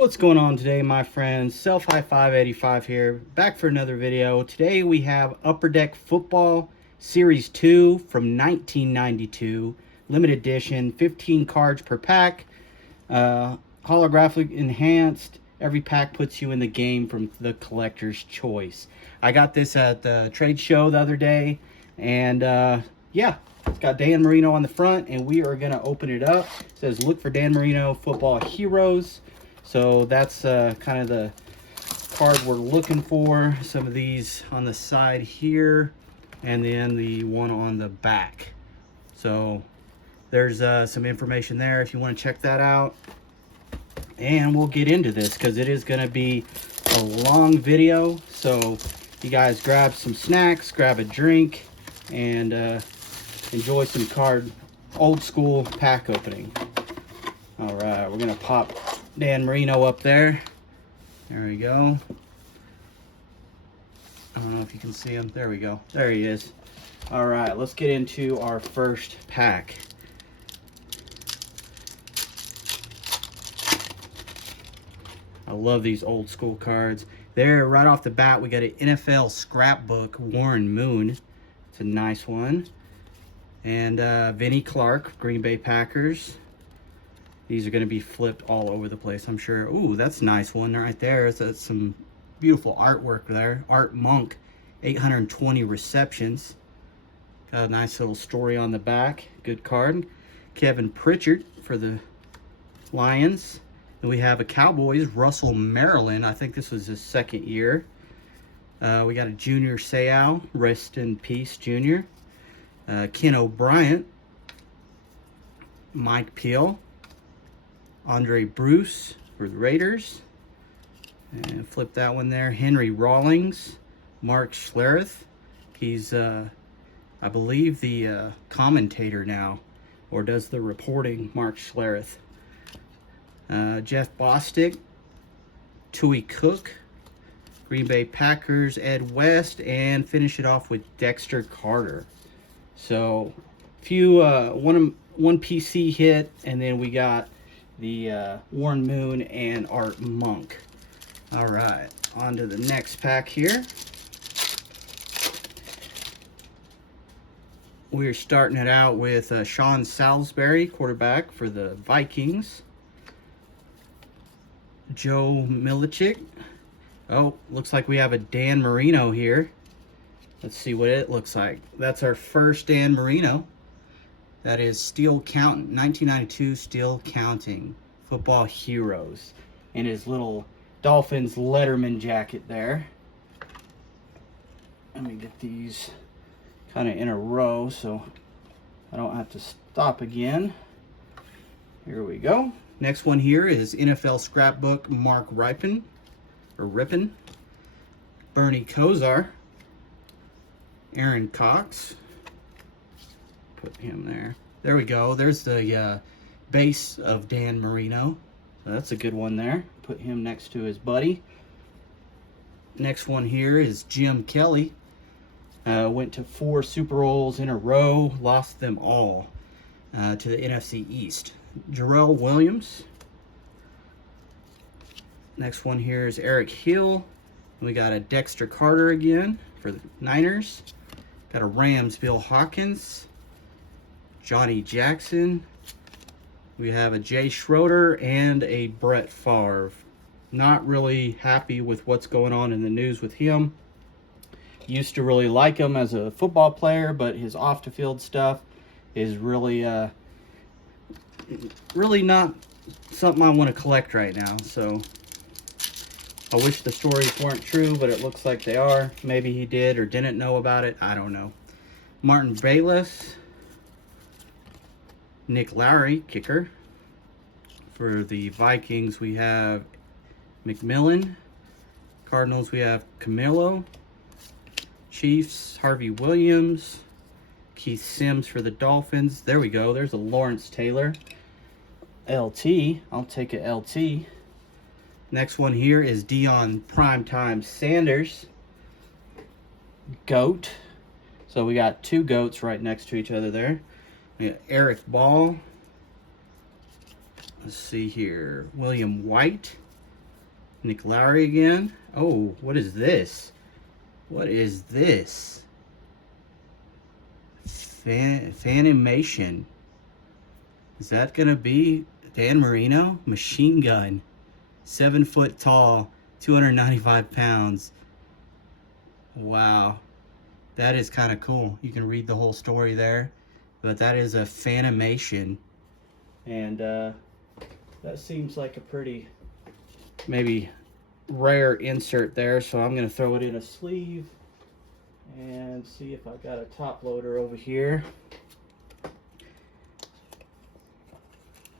What's going on today, my friends? Self High 585 here, back for another video. Today we have Upper Deck Football Series 2 from 1992, limited edition, 15 cards per pack, holographic enhanced. Every pack puts you in the game from the collector's choice. I got this at the trade show the other day, and yeah, it's got Dan Marino on the front, and we are going to open it up. It says, look for Dan Marino Football Heroes. So that's kind of the card we're looking for. Some of these on the side here, and then the one on the back. So there's some information there if you want to check that out. And we'll get into this because it is going to be a long video. So you guys grab some snacks, grab a drink, and enjoy some old school pack opening. All right, we're going to pop Dan Marino up there. There we go. I don't know if you can see him. There we go. There he is. All right, let's get into our first pack. I love these old school cards. There, right off the bat, we got an NFL scrapbook, Warren Moon. It's a nice one. And Vinnie Clark, Green Bay Packers. These are going to be flipped all over the place, I'm sure. Ooh, that's a nice one right there. That's some beautiful artwork there. Art Monk, 820 receptions. Got a nice little story on the back. Good card. Kevin Pritchard for the Lions. And we have a Cowboys, Russell Maryland. I think this was his second year. We got a Junior Seau, rest in peace, Junior. Ken O'Brien. Mike Peel. Andre Bruce for the Raiders. And flip that one there. Henry Rawlings. Mark Schlereth. He's, I believe, the commentator now, or does the reporting, Mark Schlereth. Jeff Bostic. Tui Cook. Green Bay Packers, Ed West. And finish it off with Dexter Carter. So, one PC hit, and then we got the Warren Moon and Art Monk. All right, on to the next pack here. We're starting it out with Sean Salisbury, quarterback for the Vikings. Joe Milichik. Oh, looks like we have a Dan Marino here. Let's see what it looks like. That's our first Dan Marino. That is Steel Counting, 1992 Steel Counting Football Heroes. And his little Dolphins Letterman jacket there. Let me get these kind of in a row so I don't have to stop again. Here we go. Next one here is NFL Scrapbook, Mark Rippon. Bernie Kosar. Aaron Cox. Put him there. There we go. There's the base of Dan Marino. So that's a good one there. Put him next to his buddy. Next one here is Jim Kelly. Went to 4 Super Bowls in a row. Lost them all to the NFC East. Jarrell Williams. Next one here is Eric Hill. We got a Dexter Carter again for the Niners. Got a Rams Bill Hawkins. Johnny Jackson. We have a Jay Schroeder and a Brett Favre. Not really happy with what's going on in the news with him. Used to really like him as a football player, but his off the field stuff is really not something I want to collect right now. So I wish the stories weren't true, but it looks like they are. Maybe he did or didn't know about it. I don't know. Martin Bayless. Nick Lowry, kicker. For the Vikings, we have McMillan. Cardinals, we have Camilo. Chiefs, Harvey Williams. Keith Sims for the Dolphins. There we go. There's a Lawrence Taylor. LT. I'll take a LT. Next one here is Deion Primetime Sanders. Goat. So we got 2 goats right next to each other there. We got Eric Ball. Let's see here. William White. Nick Lowry again. Oh, what is this? What is this? Fanimation. Is that going to be Dan Marino? Machine gun. 7 foot tall, 295 pounds. Wow. That is kind of cool. You can read the whole story there. But that is a Fanimation. And that seems like a pretty, maybe rare insert there. So I'm going to throw it in a sleeve and see if I've got a top loader over here.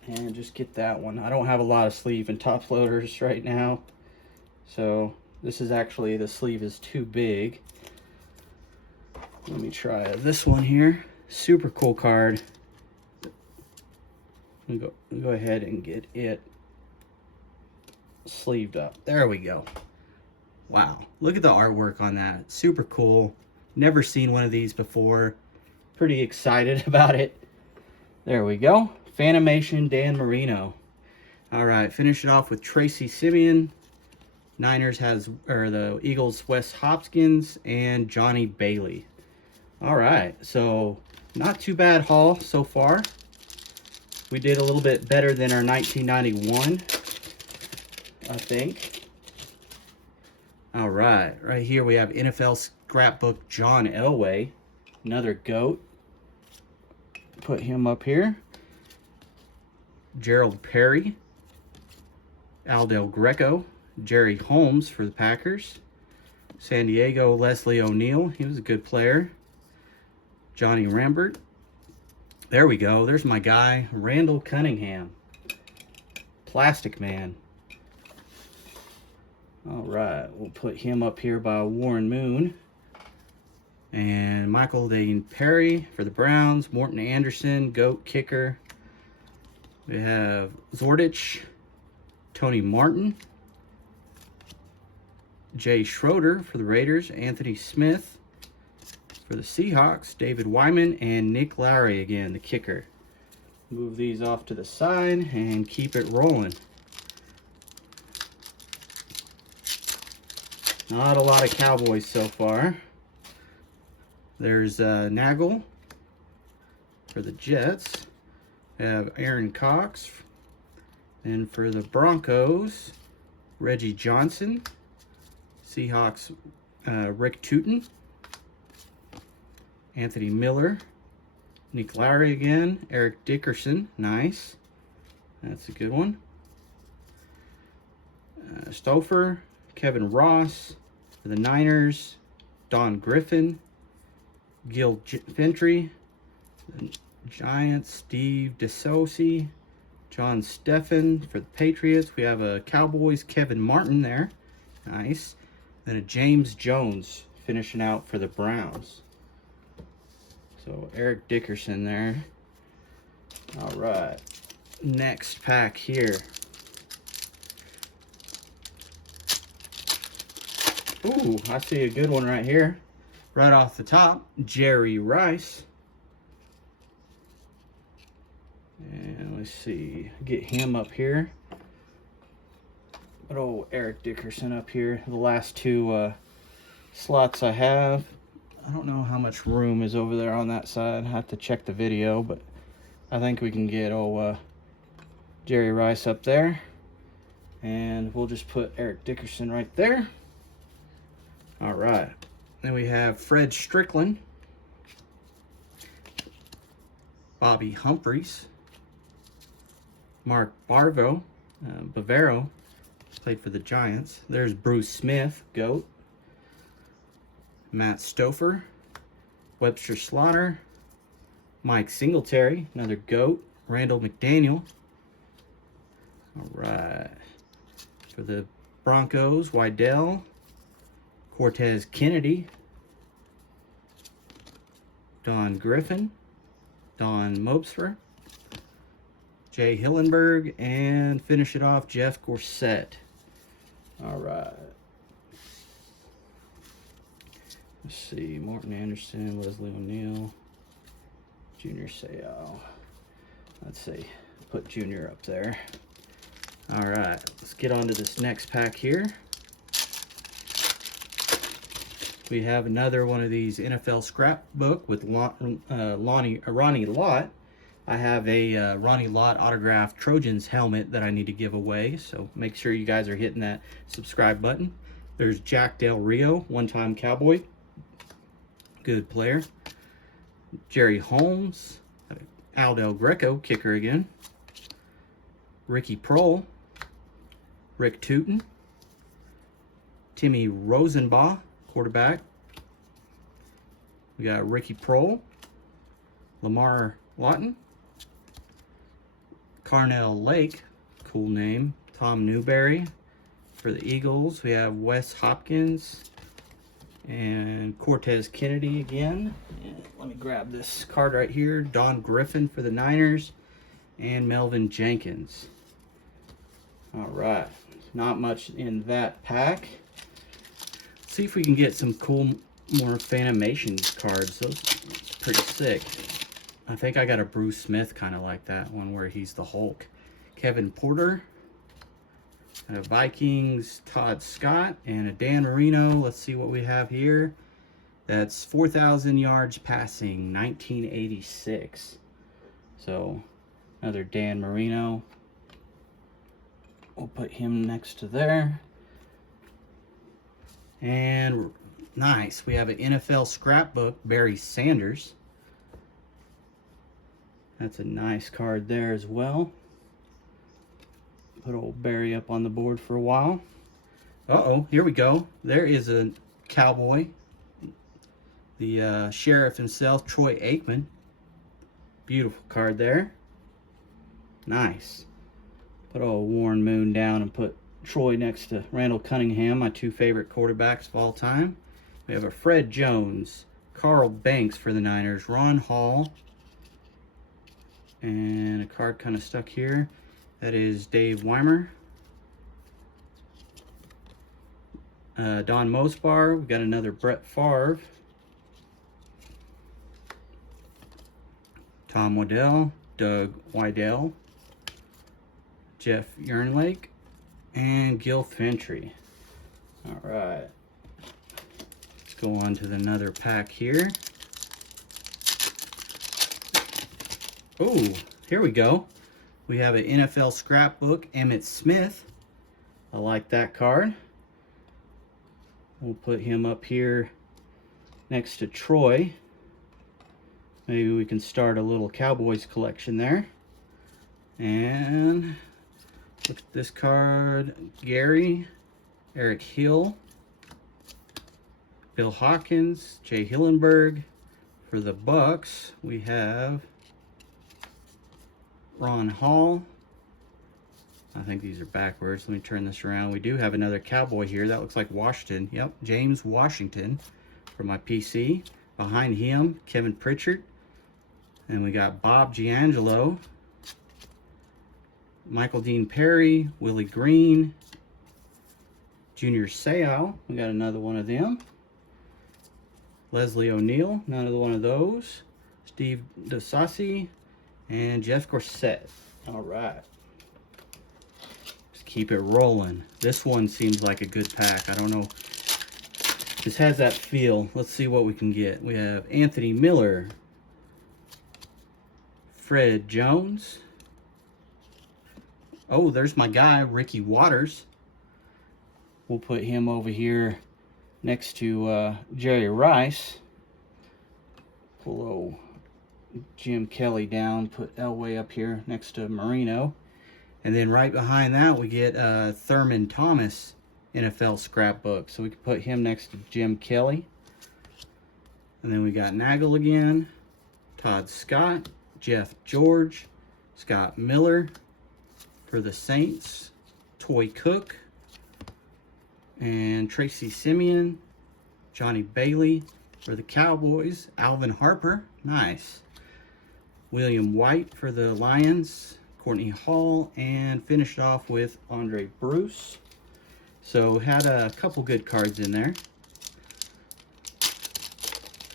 And just get that one. I don't have a lot of sleeve and top loaders right now. So this is actually, the sleeve is too big. Let me try this one here. Super cool card. Go ahead and get it sleeved up. There we go. Wow, look at the artwork on that. Super cool. Never seen one of these before. Pretty excited about it. There we go. Fanimation Dan Marino. All right, finish it off with Tracy Simeon. Niners has, or the Eagles, Wes Hopkins and Johnny Bailey. All right, so not too bad haul so far. We did a little bit better than our 1991, I think. All right, right here we have NFL Scrapbook John Elway, another GOAT. Put him up here. Gerald Perry, Aldel Greco, Jerry Holmes for the Packers, San Diego Leslie O'Neal, he was a good player, Johnny Rambert. There we go, there's my guy, Randall Cunningham, Plastic Man. All right, we'll put him up here by Warren Moon. And Michael Dane Perry for the Browns, Morton Anderson, GOAT kicker. We have Zordich, Tony Martin, Jay Schroeder for the Raiders, Anthony Smith for the Seahawks, David Wyman, and Nick Lowry again, the kicker. Move these off to the side and keep it rolling. Not a lot of Cowboys so far. There's Nagel for the Jets. We have Aaron Cox. And for the Broncos, Reggie Johnson. Seahawks, Rick Tootin. Anthony Miller. Nick Lowry again. Eric Dickerson. Nice. That's a good one. Stouffer. Kevin Ross. For the Niners, Don Griffin. Gil Fentry. The Giants, Steve DeSosi. John Steffen for the Patriots. We have a Cowboys, Kevin Martin there. Nice. Then a James Jones finishing out for the Browns. So Eric Dickerson there. All right. Next pack here. Ooh, I see a good one right here. Right off the top, Jerry Rice. And let's see, get him up here. But oh, Eric Dickerson up here. The last two slots I have. I don't know how much room is over there on that side. I have to check the video, but I think we can get Jerry Rice up there. And we'll just put Eric Dickerson right there. All right. Then we have Fred Strickland, Bobby Humphries, Mark Bavaro, played for the Giants. There's Bruce Smith, GOAT. Matt Stouffer, Webster Slaughter, Mike Singletary, another GOAT. Randall McDaniel. All right. For the Broncos, Wydell, Cortez Kennedy, Don Griffin, Don Mobsfer, Jay Hillenberg, and finish it off, Jeff Gorsett. All right. Let's see, Morton Anderson, Leslie O'Neal, Junior Seau. Let's see, put Junior up there. All right, let's get on to this next pack here. We have another one of these NFL scrapbook with Ronnie Lott. I have a Ronnie Lott autographed Trojans helmet that I need to give away, so make sure you guys are hitting that subscribe button. There's Jack Del Rio, one-time Cowboy. Good player. Jerry Holmes. Al Del Greco, kicker again. Ricky Prohl. Rick Tootin. Timmy Rosenbaugh, quarterback. We got Ricky Prohl. Lamar Lawton. Carnell Lake, cool name. Tom Newberry. For the Eagles, we have Wes Hopkins and Cortez Kennedy again. And let me grab this card right here. Don Griffin for the Niners and Melvin Jenkins. All right, not much in that pack. Let's see if we can get some cool, more Fanimation cards. Those are pretty sick. I think I got a Bruce Smith kind of like that one where he's the Hulk. Kevin Porter. A Vikings, Todd Scott, and a Dan Marino. Let's see what we have here. That's 4,000 yards passing, 1986. So, another Dan Marino. We'll put him next to there. And nice, we have an NFL scrapbook, Barry Sanders. That's a nice card there as well. Put old Barry up on the board for a while. Uh-oh, here we go. There is a Cowboy. The sheriff himself, Troy Aikman. Beautiful card there. Nice. Put old Warren Moon down and put Troy next to Randall Cunningham, my two favorite quarterbacks of all time. We have a Fred Jones, Carl Banks for the Niners, Ron Hall, and a card kind of stuck here. That is Dave Weimer. Don Mosbar. We got another Brett Favre. Tom Waddell. Doug Wydell. Jeff Yernlake. And Gil Fentry. All right. Let's go on to another pack here. Oh, here we go. We have an NFL scrapbook, Emmitt Smith. I like that card. We'll put him up here next to Troy. Maybe we can start a little Cowboys collection there. And look at this card. Gary, Eric Hill, Bill Hawkins, Jay Hillenberg. For the Bucks, we have Ron Hall. I think these are backwards. Let me turn this around. We do have another Cowboy here. That looks like Washington. Yep, James Washington for my PC. Behind him, Kevin Pritchard. And we got Bob Giangelo. Michael Dean Perry. Willie Green. Junior Seau. We got another one of them. Leslie O'Neal. Another one of those. Steve DeSassi. And Jeff Gorsuch. All right. Just keep it rolling. This one seems like a good pack. I don't know. Just has that feel. Let's see what we can get. We have Anthony Miller. Fred Jones. Oh, there's my guy, Ricky Waters. We'll put him over here next to Jerry Rice. Pull old Jim Kelly down, put Elway up here next to Marino. And then right behind that we get Thurman Thomas NFL scrapbook. So we can put him next to Jim Kelly. And then we got Nagel again, Todd Scott, Jeff George, Scott Miller for the Saints, Toy Cook, and Tracy Simeon, Johnny Bailey for the Cowboys, Alvin Harper, nice. William White for the Lions, Courtney Hall, and finished off with Andre Bruce. So had a couple good cards in there.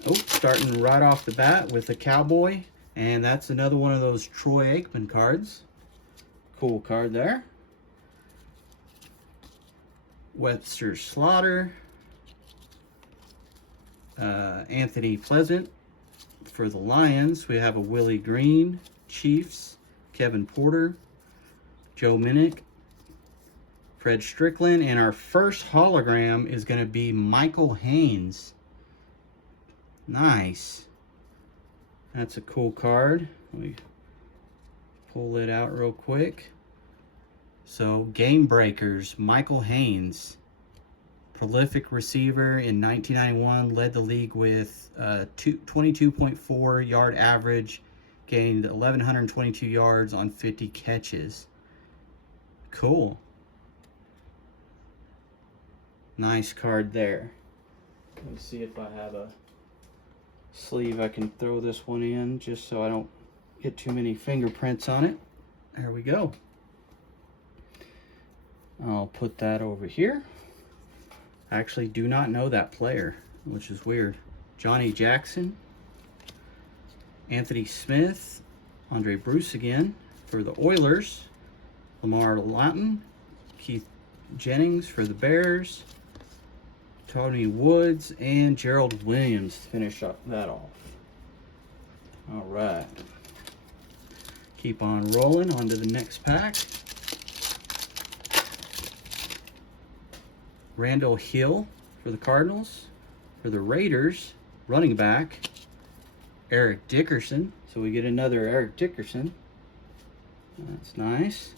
Oh, starting right off the bat with the Cowboy, and that's another one of those Troy Aikman cards. Cool card there. Webster Slaughter, Anthony Pleasant for the Lions. We have a Willie Green, Chiefs, Kevin Porter, Joe Minnick, Fred Strickland, and our first hologram is going to be Michael Haynes. Nice. That's a cool card. Let me pull it out real quick. So, Game Breakers, Michael Haynes. Prolific receiver in 1991, led the league with 22.4 yard average, gained 1,122 yards on 50 catches. Cool. Nice card there. Let me see if I have a sleeve I can throw this one in just so I don't get too many fingerprints on it. There we go. I'll put that over here. I actually do not know that player, which is weird. Johnny Jackson, Anthony Smith, Andre Bruce again for the Oilers, Lamar Lawton, Keith Jennings for the Bears, Tony Woods, and Gerald Williams to finish up that off. All right. Keep on rolling on to the next pack. Randall Hill for the Cardinals. For the Raiders, running back, Eric Dickerson. So we get another Eric Dickerson. That's nice.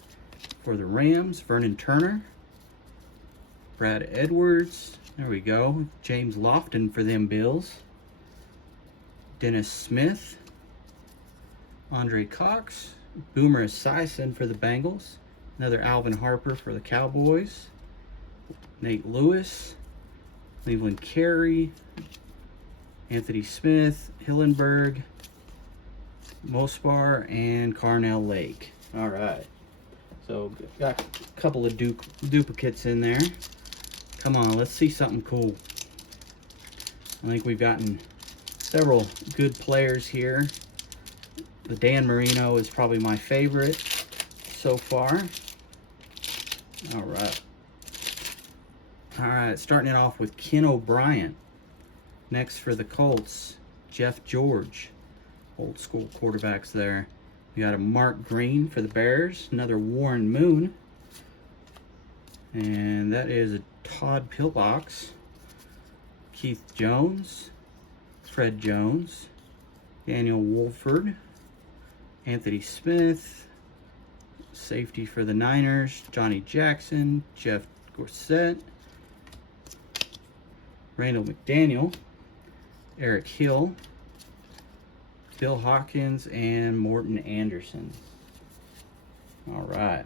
For the Rams, Vernon Turner. Brad Edwards. There we go. James Lofton for them Bills. Dennis Smith. Andre Cox. Boomer Esiason for the Bengals. Another Alvin Harper for the Cowboys. Nate Lewis, Cleveland Carey, Anthony Smith, Hillenberg, Mospar, and Carnell Lake. All right. So got a couple of duplicates in there. Come on, let's see something cool. I think we've gotten several good players here. The Dan Marino is probably my favorite so far. All right. All right, starting it off with Ken O'Brien. Next for the Colts, Jeff George. Old school quarterbacks there. We got a Mark Green for the Bears. Another Warren Moon. And that is a Todd Pillbox. Keith Jones. Fred Jones. Daniel Wolford. Anthony Smith. Safety for the Niners, Johnny Jackson. Jeff Gorsett. Randall McDaniel, Eric Hill, Phil Hawkins, and Morton Anderson. All right.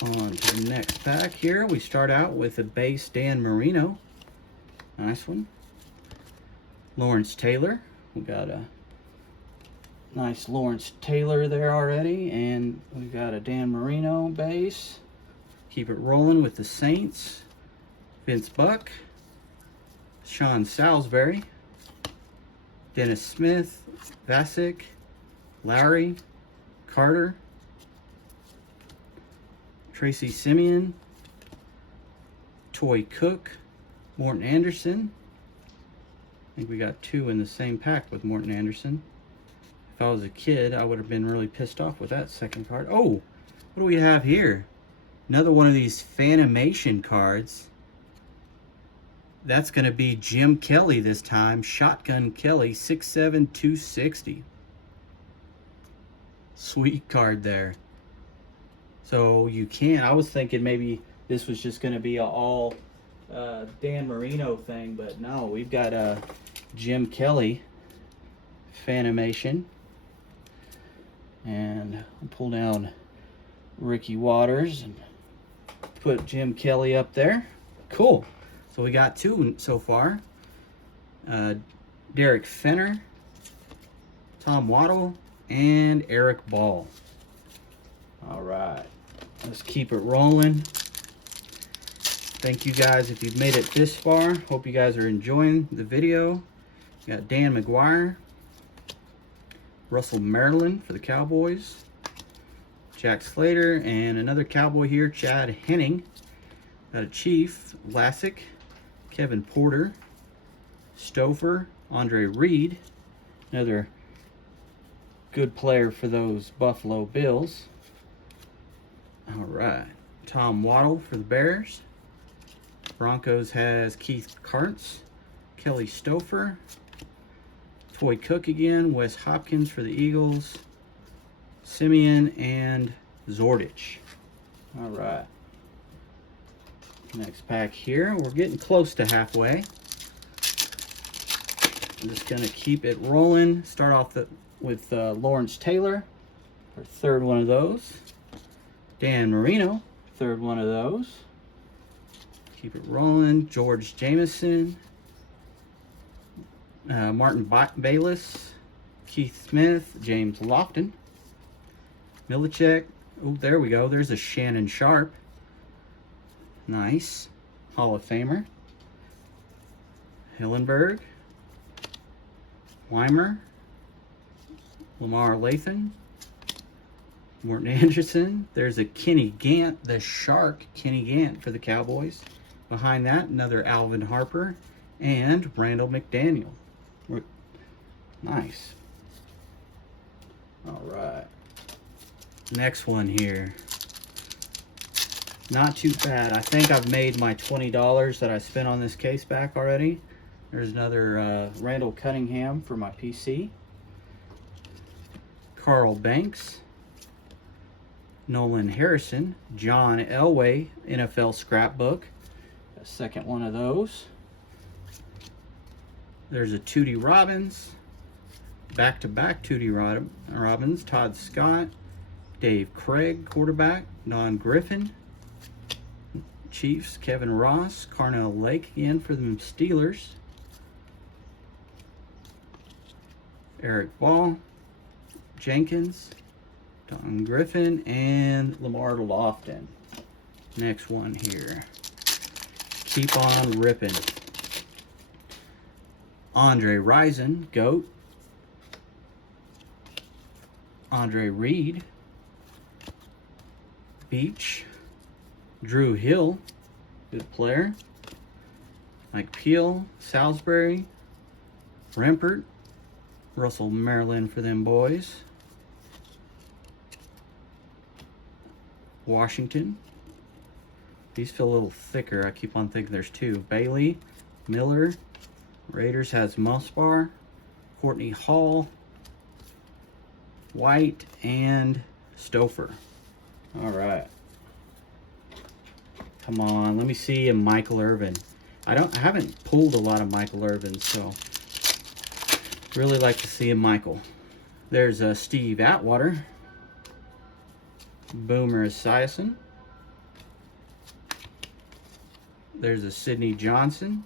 On to the next pack here. We start out with a base Dan Marino. Nice one. Lawrence Taylor. We got a nice Lawrence Taylor there already, and we've got a Dan Marino base. Keep it rolling with the Saints. Vince Buck, Sean Salisbury, Dennis Smith, Vasic, Lowry, Carter, Tracy Simeon, Toy Cook, Morton Anderson. I think we got two in the same pack with Morton Anderson. If I was a kid, I would have been really pissed off with that second card. Oh, what do we have here? Another one of these Fanimation cards. That's going to be Jim Kelly this time. Shotgun Kelly, 6'7", 260. Sweet card there. So you can. I was thinking maybe this was just going to be a all Dan Marino thing, but no, we've got a Jim Kelly Fanimation. And I'll pull down Ricky Waters and put Jim Kelly up there. Cool. So we got two so far. Derek Fenner, Tom Waddle, and Eric Ball. All right. Let's keep it rolling. Thank you guys if you've made it this far. Hope you guys are enjoying the video. We got Dan McGuire, Russell Maryland for the Cowboys. Jack Slater, and another Cowboy here, Chad Henning. Got a Chief, Lassick, Kevin Porter, Stouffer, Andre Reed, another good player for those Buffalo Bills. All right, Tom Waddle for the Bears. Broncos has Keith Karntz, Kelly Stouffer, Toy Cook again, Wes Hopkins for the Eagles, Simeon, and Zordich. All right. Next pack here. We're getting close to halfway. I'm just going to keep it rolling. Start off with Lawrence Taylor, our third one of those. Dan Marino, third one of those. Keep it rolling. George Jameson, Martin Bayless, Keith Smith, James Lofton, Milicek. Oh, there we go. There's a Shannon Sharp. Nice. Hall of Famer. Hillenberg. Weimer. Lamar Lathan. Morton Anderson. There's a Kenny Gant, the Shark Kenny Gant for the Cowboys. Behind that, another Alvin Harper and Randall McDaniel. Nice. All right. Next one here. Not too bad. I think I've made my $20 that I spent on this case back already. There's another Randall Cunningham for my PC. Carl Banks. Nolan Harrison. John Elway, NFL scrapbook. A second one of those. There's a Tootie Robbins. Back-to-back Tootie Robbins. Todd Scott. Dave Craig, quarterback. Don Griffin. Chiefs, Kevin Ross. Carnell Lake again for the Steelers. Eric Ball. Jenkins. Don Griffin. And Lamar Lofton. Next one here. Keep on ripping. Andre Rison, GOAT. Andre Reed. Beach. Drew Hill, good player. Mike Peel, Salisbury. Rempert. Russell Maryland for them boys. Washington. These feel a little thicker. I keep on thinking there's two. Bailey, Miller. Raiders has Musbar, Courtney Hall, White, and Stouffer. All right. Come on, let me see a Michael Irvin. I haven't pulled a lot of Michael Irvin, so really like to see a Michael. There's a Steve Atwater, Boomer Esiason. There's a Sidney Johnson,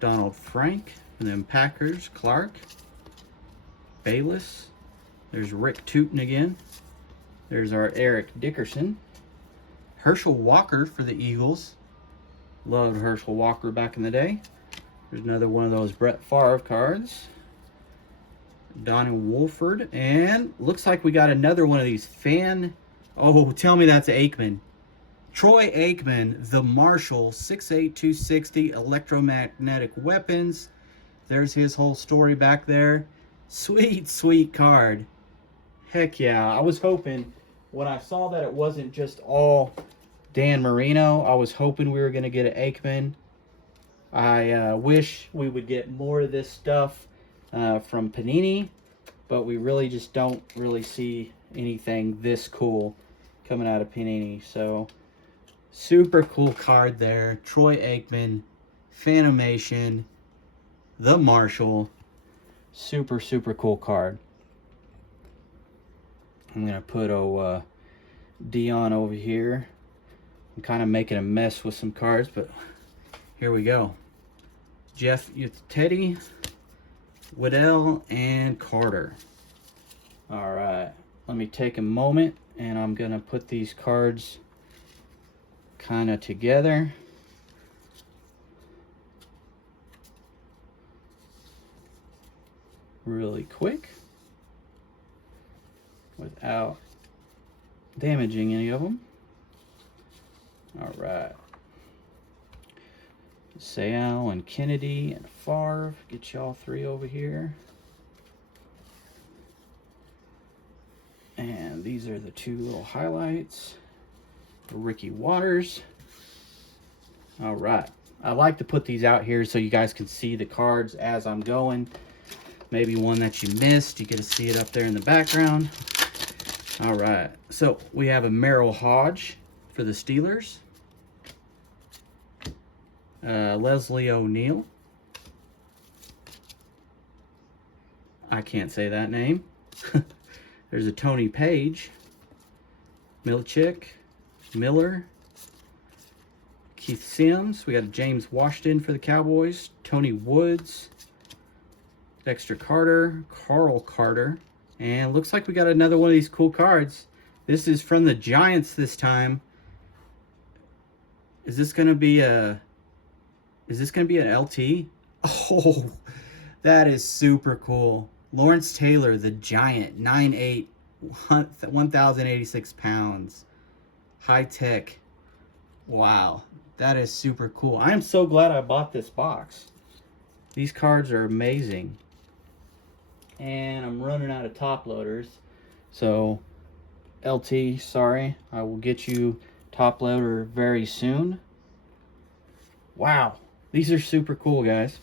Donald Frank, and then Packers, Clark, Bayless. There's Rick Tootin again. There's our Eric Dickerson. Herschel Walker for the Eagles. Loved Herschel Walker back in the day. There's another one of those Brett Favre cards. Donnie Wolford. And looks like we got another one of these fan... Oh, tell me that's Aikman. Troy Aikman, the Marshall, 6'8", 260, electromagnetic weapons. There's his whole story back there. Sweet, sweet card. Heck yeah. I was hoping, when I saw that it wasn't just all Dan Marino, I was hoping we were going to get an Aikman. I wish we would get more of this stuff from Panini, but we really just don't really see anything this cool coming out of Panini. So, super cool card there. Troy Aikman, Fanimation, the Marshall. Super, super cool card. I'm going to put Dion over here. I'm kind of making a mess with some cards, but here we go. Jeff Teddy, Waddell, and Carter. All right. Let me take a moment, and I'm going to put these cards kind of together. Really quick. without damaging any of them. All right. Sayal and Kennedy and Favre. Get y'all three over here. And these are the two little highlights. Ricky Waters. All right. I like to put these out here so you guys can see the cards as I'm going. Maybe one that you missed. You get to see it up there in the background. All right. So we have a Merrill Hodge for the Steelers. Leslie O'Neal. I can't say that name. There's a Tony Page. Milchick. Miller. Keith Sims. We got a James Washington for the Cowboys. Tony Woods. Dexter Carter. Carl Carter. And looks like we got another one of these cool cards. This is from the Giants this time. Is this going to be an LT? Oh, that is super cool. Lawrence Taylor, the Giant, 9'8", 1,086 pounds. High tech. Wow, that is super cool. I am so glad I bought this box. These cards are amazing. And I'm running out of top loaders. So, LT, sorry. I will get you top loader very soon. Wow, these are super cool, guys.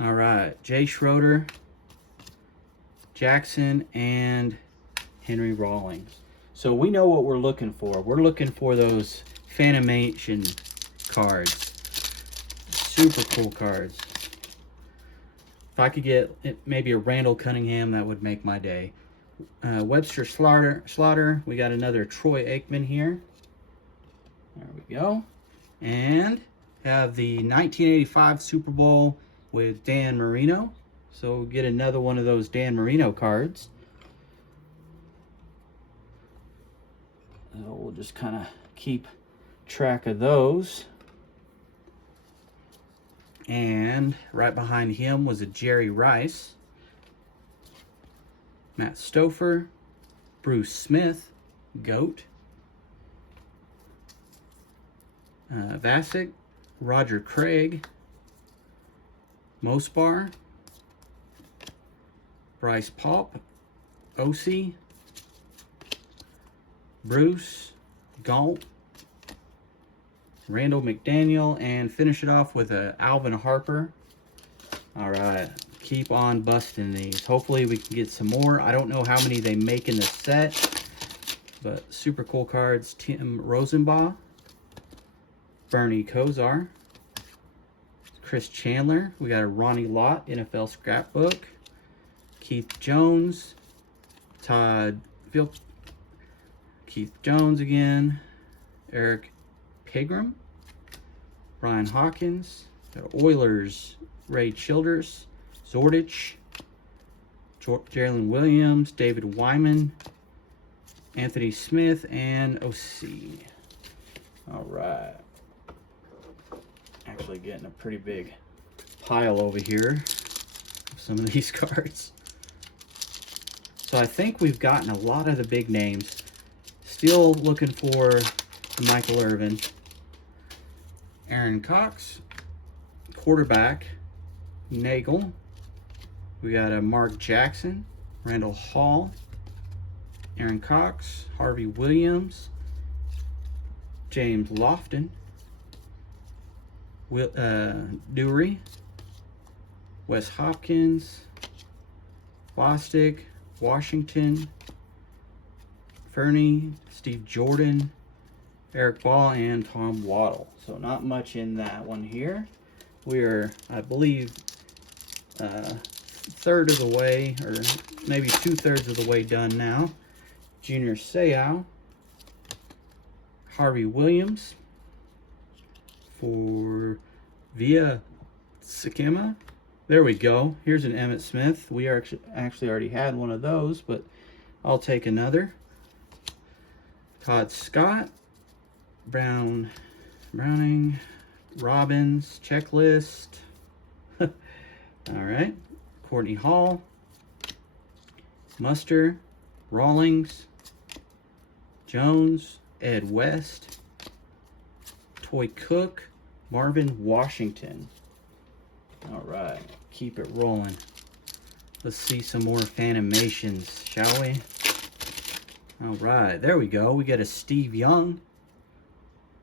All right, Jay Schroeder, Jackson, and Henry Rawlings. So we know what we're looking for. We're looking for those Fanimation cards. Super cool cards. If I could get maybe a Randall Cunningham, that would make my day. Webster Slaughter. We got another Troy Aikman here. There we go. And have the 1985 Super Bowl with Dan Marino. So we'll get another one of those Dan Marino cards. So we'll just kind of keep track of those. And right behind him was a Jerry Rice, Matt Stouffer, Bruce Smith, GOAT, Vasic, Roger Craig, Mospar, Bryce Paup, OC, Bruce, Galt, Randall McDaniel, and finish it off with a Alvin Harper. All right, keep on busting these. Hopefully we can get some more. I don't know how many they make in the set, but super cool cards. Tim Rosenbaugh, Bernie Kosar, Chris Chandler. We got a Ronnie Lott NFL scrapbook. Keith Jones, Keith Jones again, Eric Pegram, Brian Hawkins, the Oilers, Ray Childers, Zordich, Jalen Williams, David Wyman, Anthony Smith, and OC. All right. Actually getting a pretty big pile over here of some of these cards. So I think we've gotten a lot of the big names. Still looking for Michael Irvin. Aaron Cox. Quarterback, Nagel. We got a Mark Jackson. Randall Hall. Aaron Cox. Harvey Williams. James Lofton. Dury. Wes Hopkins. Bostic. Washington, Fernie, Steve Jordan, Eric Ball, and Tom Waddle. So not much in that one here. We are, I believe, third of the way, or maybe 2/3 of the way done now. Junior Seau, Harvey Williams, for Via Sikima. There we go. Here's an Emmitt Smith. We are actually already had one of those, but I'll take another. Todd Scott, Browning, Robbins, Checklist. All right. Courtney Hall, Muster, Rawlings, Jones, Ed West, Toy Cook, Marvin Washington. All right, keep it rolling. Let's see some more Fanimations, shall we? All right, there we go. We get a Steve Young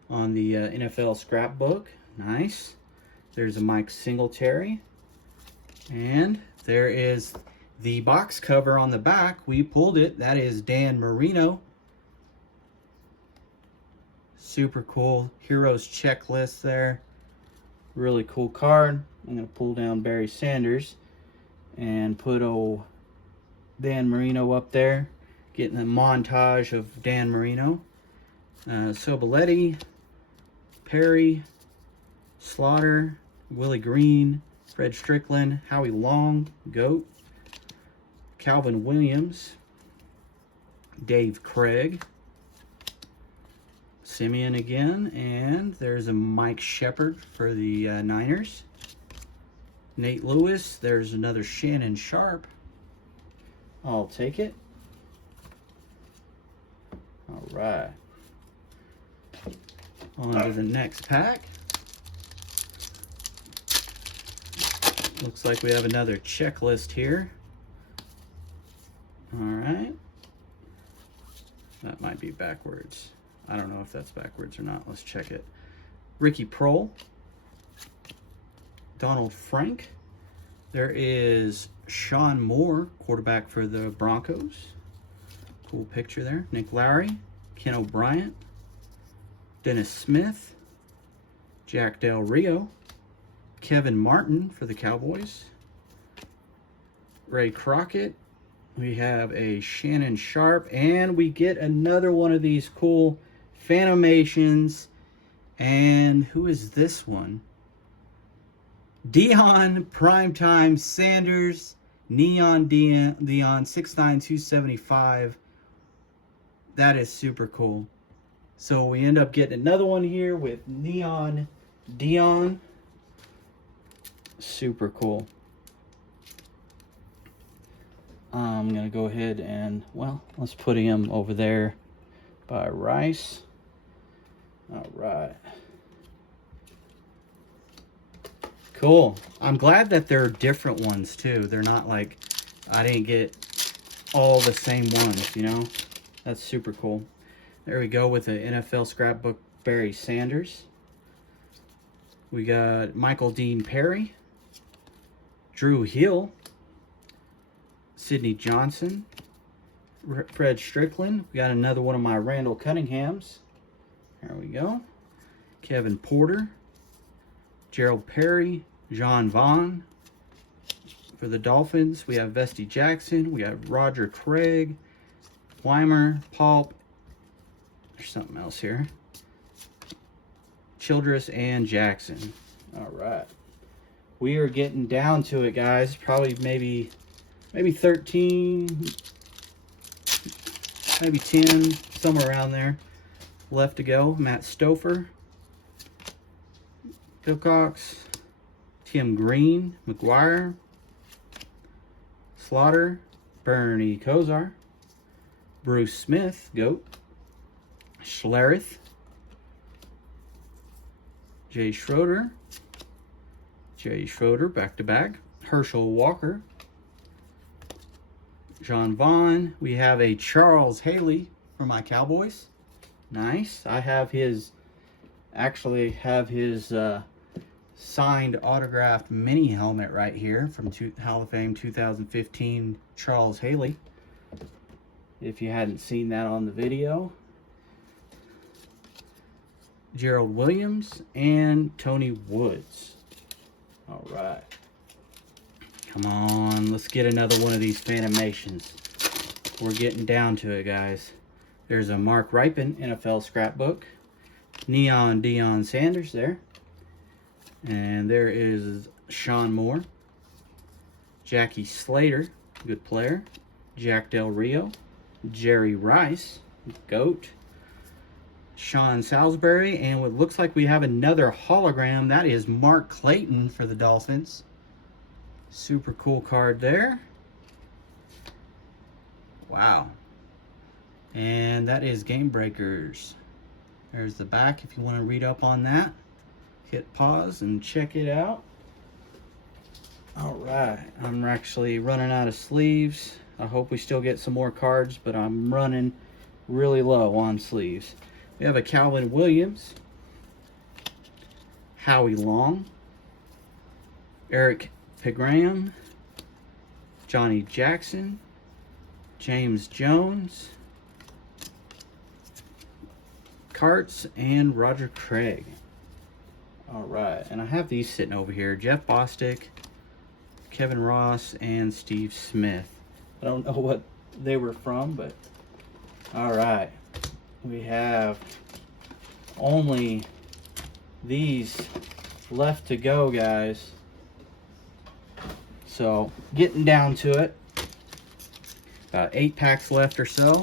on the NFL scrapbook. Nice. There's a Mike Singletary. And there is the box cover on the back. We pulled it. That is Dan Marino. Super cool. Heroes checklist there. Really cool card. I'm going to pull down Barry Sanders and put old Dan Marino up there. Getting a montage of Dan Marino. Sobaletti, Perry, Slaughter, Willie Green, Fred Strickland, Howie Long, GOAT, Calvin Williams, Dave Craig, Simeon again, and there's a Mike Shepard for the Niners. Nate Lewis, there's another Shannon Sharp. I'll take it. All right. On to the next pack. Looks like we have another checklist here. All right. That might be backwards. I don't know if that's backwards or not. Let's check it. Ricky Prohl. Donald Frank. There is Sean Moore, quarterback for the Broncos. Cool picture there. Nick Lowry. Ken O'Brien. Dennis Smith. Jack Del Rio. Kevin Martin for the Cowboys. Ray Crockett. We have a Shannon Sharp. And we get another one of these cool Fanimations. And who is this one? Dion Primetime Sanders. Neon Dion 6'9", 275. That is super cool. So we end up getting another one here with Neon Dion. Super cool. I'm going to go ahead and, well, let's put him over there by Rice. All right. Cool. I'm glad that there are different ones too. They're not like, I didn't get all the same ones, you know? That's super cool. There we go with the NFL scrapbook Barry Sanders. We got Michael Dean Perry, Drew Hill, Sidney Johnson, Fred Strickland. We got another one of my Randall Cunninghams. There we go. Kevin Porter, Gerald Perry, John Vaughn. For the Dolphins, we have Vesty Jackson. We have Roger Craig, Weimer, Paulp. There's something else here. Childress and Jackson. All right. We are getting down to it, guys. Probably maybe 13, maybe 10, somewhere around there left to go. Matt Stouffer, Wilcox, Tim Green, McGuire, Slaughter, Bernie Kosar, Bruce Smith, GOAT, Schlereth, Jay Schroeder, back to back, Herschel Walker, John Vaughn. We have a Charles Haley for my Cowboys. Nice. I have his, actually have his signed autographed mini helmet right here from Hall of Fame 2015 Charles Haley. If you hadn't seen that on the video. Gerald Williams and Tony Woods. All right. Come on, let's get another one of these Fanimations. We're getting down to it, guys. There's a Mark Ripon NFL scrapbook. Neon Dion Sanders there. And there is Sean Moore. Jackie Slater, good player. Jack Del Rio. Jerry Rice, GOAT. Sean Salisbury, and what looks like we have another hologram. That is Mark Clayton for the Dolphins. Super cool card there. Wow. And that is Game Breakers. There's the back if you want to read up on that. Hit pause and check it out. Alright, I'm actually running out of sleeves. I hope we still get some more cards, but I'm running really low on sleeves. We have a Calvin Williams, Howie Long, Eric Pigram, Johnny Jackson, James Jones, Karts, and Roger Craig. Alright, and I have these sitting over here. Jeff Bostic, Kevin Ross, and Steve Smith. I don't know what they were from, but alright. We have only these left to go, guys. So, getting down to it. About 8 packs left or so.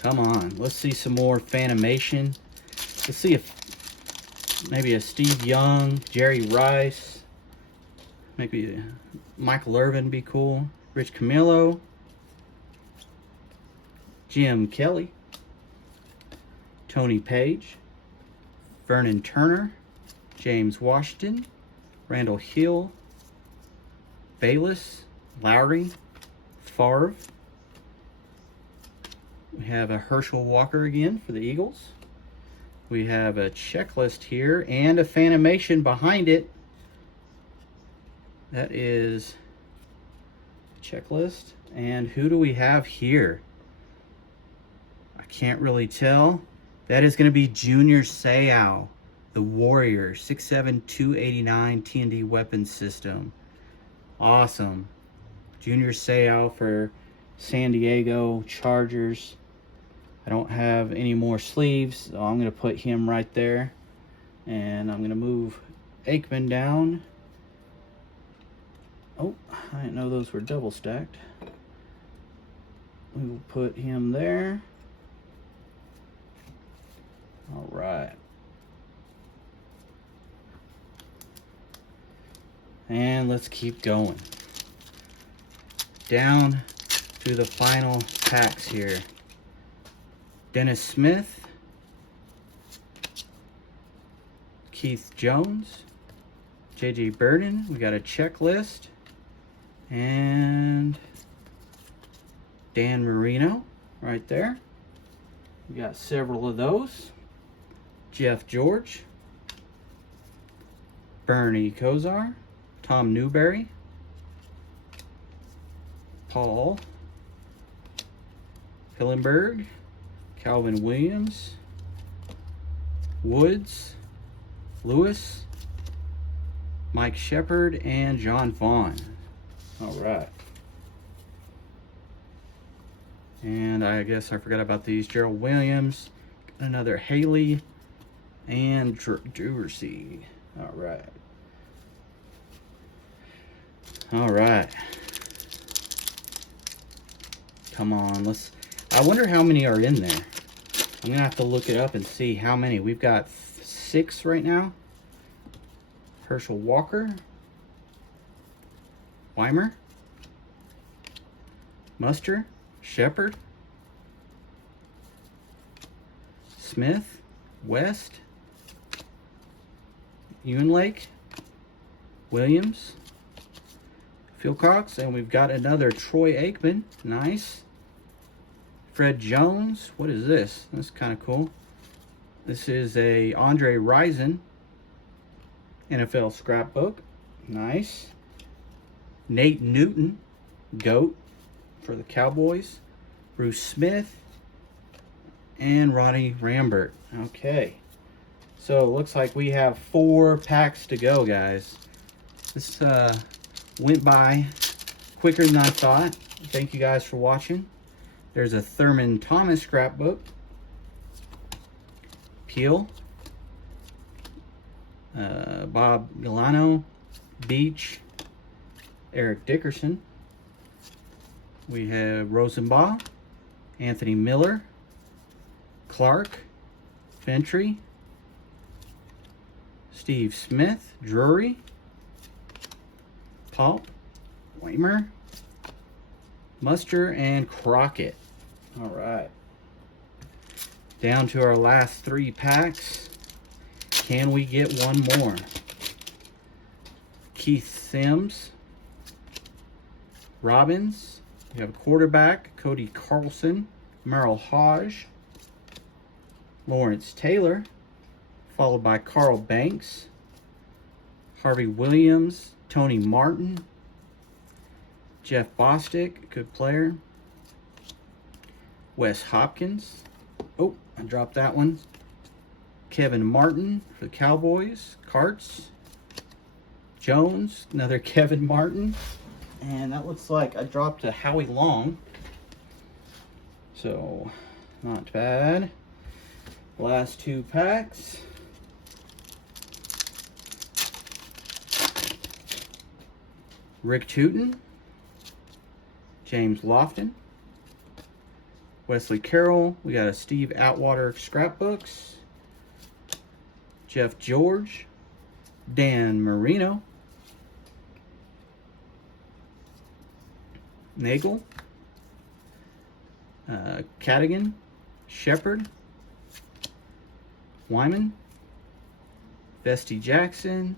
Come on, let's see some more Fanimation. Let's see if maybe a Steve Young, Jerry Rice, maybe Michael Irvin be cool. Rich Camillo, Jim Kelly, Tony Page, Vernon Turner, James Washington, Randall Hill, Bayless, Lowry, Favre. We have a Herschel Walker again for the Eagles. We have a checklist here and a Fanimation behind it. That is checklist. And who do we have here? I can't really tell. That is going to be Junior Seau, the Warrior, 6'7", 289 T&D weapons system. Awesome. Junior Seau for San Diego Chargers. I don't have any more sleeves, so I'm going to put him right there. And I'm going to move Aikman down. Oh, I didn't know those were double stacked. We will put him there. All right. And let's keep going. Down to the final packs here. Dennis Smith, Keith Jones, J.J. Burden. We got a checklist. And Dan Marino right there. We got several of those. Jeff George, Bernie Kosar, Tom Newberry, Paul Hillenberg, Calvin Williams, Woods, Lewis, Mike Shepard, and John Vaughn. All right. And I guess I forgot about these. Gerald Williams, another Haley, and Jersey. All right. All right. Come on, let's. I wonder how many are in there. I'm gonna have to look it up and see how many. We've got 6 right now. Herschel Walker, Weimer, Muster, Shepard, Smith, West, Ewenlake, Williams, Philcox, and we've got another Troy Aikman. Nice. Fred Jones. What is this? That's kind of cool. This is a Andre Rison NFL scrapbook. Nice. Nate Newton, GOAT for the Cowboys. Bruce Smith and Ronnie Rambert. Okay. So it looks like we have 4 packs to go, guys. This went by quicker than I thought. Thank you guys for watching. There's a Thurman Thomas scrapbook. Peel. Bob Milano. Beach. Eric Dickerson. We have Rosenbaugh. Anthony Miller. Clark. Fentry. Steve Smith. Drury. Paul. Weimer. Muster, and Crockett. All right. Down to our last 3 packs. Can we get one more? Keith Sims. Robbins. We have a quarterback, Cody Carlson. Merrill Hodge. Lawrence Taylor. Followed by Carl Banks. Harvey Williams. Tony Martin. Jeff Bostic, good player. Wes Hopkins. Oh, I dropped that one. Kevin Martin for the Cowboys. Carts. Jones, another Kevin Martin. And that looks like I dropped a Howie Long. So, not bad. Last 2 packs. Rick Tootin. James Lofton. Wesley Carroll. We got a Steve Atwater scrapbooks. Jeff George. Dan Marino. Nagel. Cadigan. Shepard. Wyman. Vesty Jackson.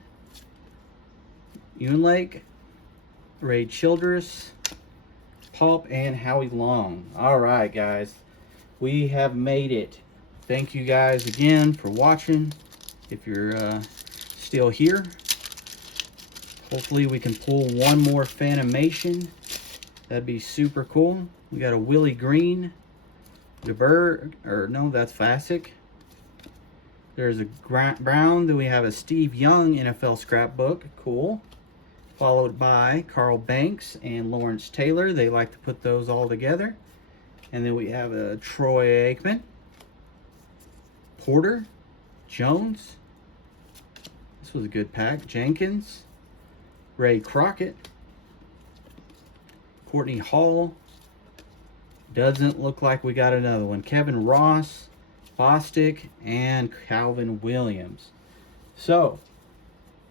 Ewenlake. Ray Childress. Pulp, and Howie Long. All right, guys, we have made it. Thank you guys again for watching. If you're still here, hopefully we can pull one more Fanimation. That'd be super cool. We got a Willie Green, DeBerg, or no, that's Classic. There's a Grant Brown. Then we have a Steve Young NFL scrapbook. Cool. Followed by Carl Banks and Lawrence Taylor. They like to put those all together. And then we have a Troy Aikman, Porter, Jones. This was a good pack. Jenkins, Ray Crockett, Courtney Hall. Doesn't look like we got another one. Kevin Ross, Bostic, and Calvin Williams. So,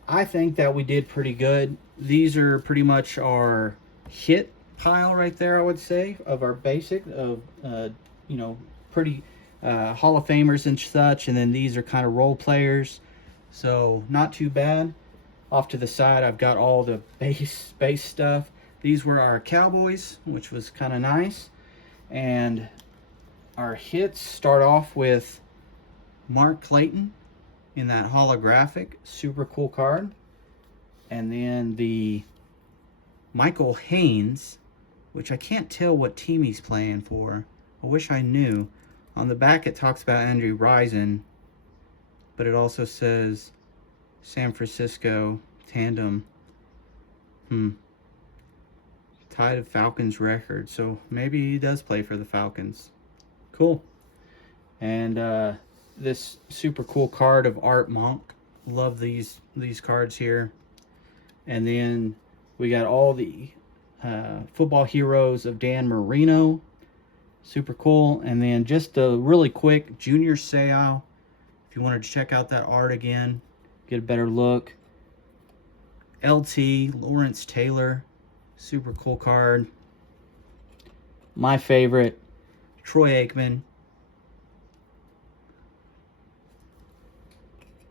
I think that we did pretty good. These are pretty much our hit pile right there, I would say, of our basic, of, you know, pretty Hall of Famers and such. And then these are kind of role players. So, not too bad. Off to the side, I've got all the base stuff. These were our Cowboys, which was kind of nice. And our hits start off with Mark Clayton in that holographic, super cool card. And then the Michael Haynes, which I can't tell what team he's playing for. I wish I knew. On the back it talks about Andrew Rison, but it also says San Francisco Tandem. Tied of Falcons record. So maybe he does play for the Falcons. Cool. And this super cool card of Art Monk. Love these cards here. And then we got all the football heroes of Dan Marino. Super cool. And then just a really quick Junior Seau. If you wanted to check out that art again, get a better look. LT, Lawrence Taylor. Super cool card. My favorite, Troy Aikman.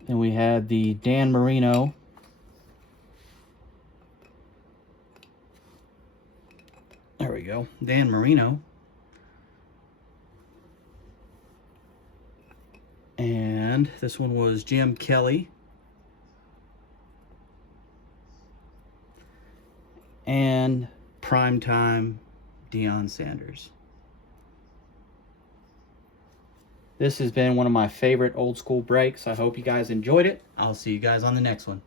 And we had the Dan Marino. There we go. Dan Marino. And this one was Jim Kelly. And primetime Deion Sanders. This has been one of my favorite old school breaks. I hope you guys enjoyed it. I'll see you guys on the next one.